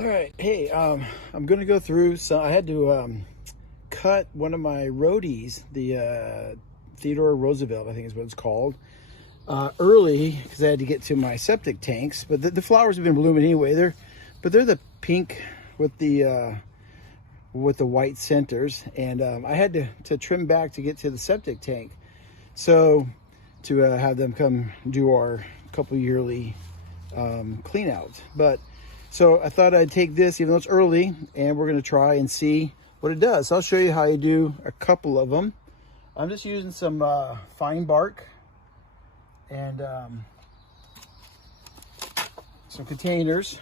All right, hey, I'm gonna go through. So I had to cut one of my roadies, the Theodore Roosevelt, I think is what it's called, early because I had to get to my septic tanks. But the flowers have been blooming anyway. They're the pink with the white centers, and I had to trim back to get to the septic tank, so to have them come do our couple yearly clean out. But so I thought I'd take this, even though it's early, and we're going to try and see what it does. So I'll show you how you do a couple of them. I'm just using some fine bark and some containers.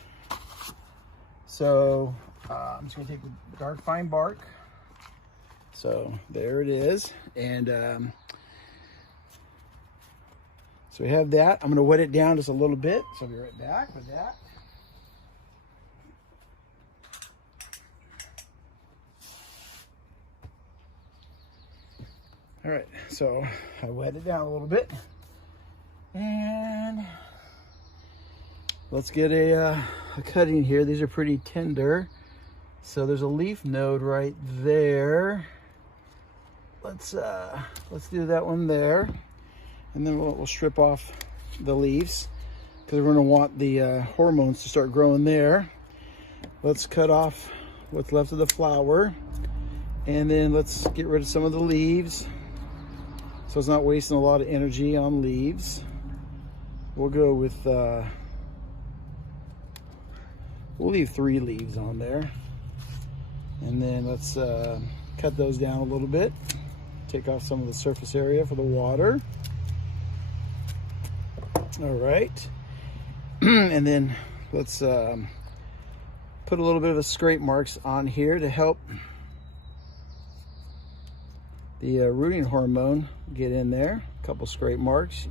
So I'm just going to take the dark fine bark. So there it is. And so we have that. I'm going to wet it down just a little bit. So I'll be right back with that. All right, so I wet it down a little bit, and let's get a cutting here. These are pretty tender, so there's a leaf node right there. Let's do that one there, and then we'll strip off the leaves because we're going to want the hormones to start growing there. Let's cut off what's left of the flower, and then let's get rid of some of the leaves, so it's not wasting a lot of energy on leaves. We'll go with, we'll leave 3 leaves on there. And then let's cut those down a little bit. Take off some of the surface area for the water. All right. And then let's put a little bit of a scrape marks on here to help the rooting hormone get in there. A couple scrape marks.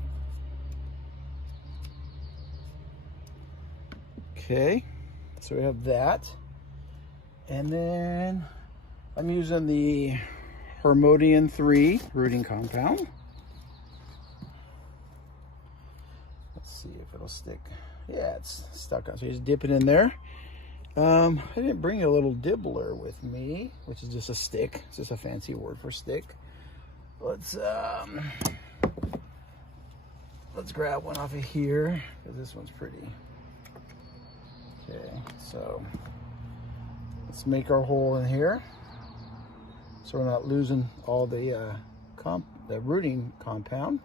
Okay, so we have that. And then I'm using the Hormodium 3 rooting compound. Let's see if it'll stick. Yeah, it's stuck on, so you just dip it in there. I didn't bring a little dibbler with me, which is just a stick. It's just a fancy word for stick. Let's grab one off of here, because this one's pretty. Okay, so let's make our hole in here, so we're not losing all the rooting compound.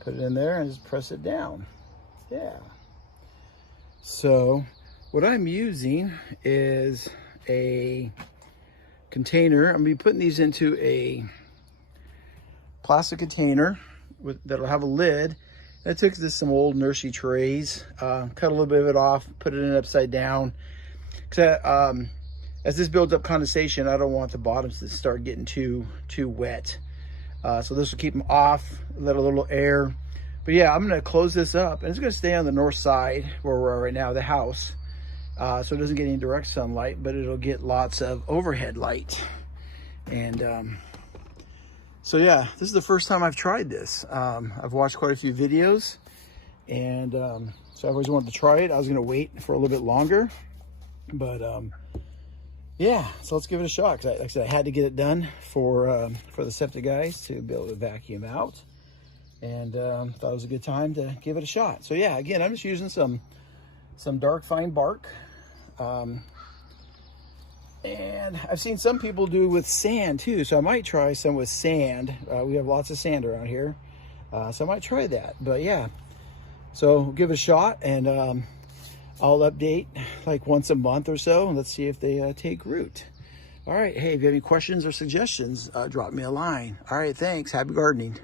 Put it in there and just press it down. Yeah. So what I'm using is a container. I'm gonna be putting these into a plastic container that'll have a lid. I took some old nursery trays, cut a little bit of it off, put it in upside down. Cause as this builds up condensation, I don't want the bottoms to start getting too wet. So this will keep them off, let a little air. But yeah, I'm gonna close this up, and it's gonna stay on the north side where we're at right now, the house. So it doesn't get any direct sunlight, but it'll get lots of overhead light. And so yeah, this is the first time I've tried this. I've watched quite a few videos, and so I've always wanted to try it. I was gonna wait for a little bit longer, but yeah, so let's give it a shot. Cause like I said, I had to get it done for the septic guys to be able to vacuum out, and thought it was a good time to give it a shot. So yeah, again, I'm just using some dark fine bark. And I've seen some people do with sand too, so I might try some with sand. We have lots of sand around here, so I might try that. But yeah, so we'll give it a shot, and I'll update like once a month or so, and let's see if they take root. All right, hey, if you have any questions or suggestions, drop me a line. All right, thanks. Happy gardening.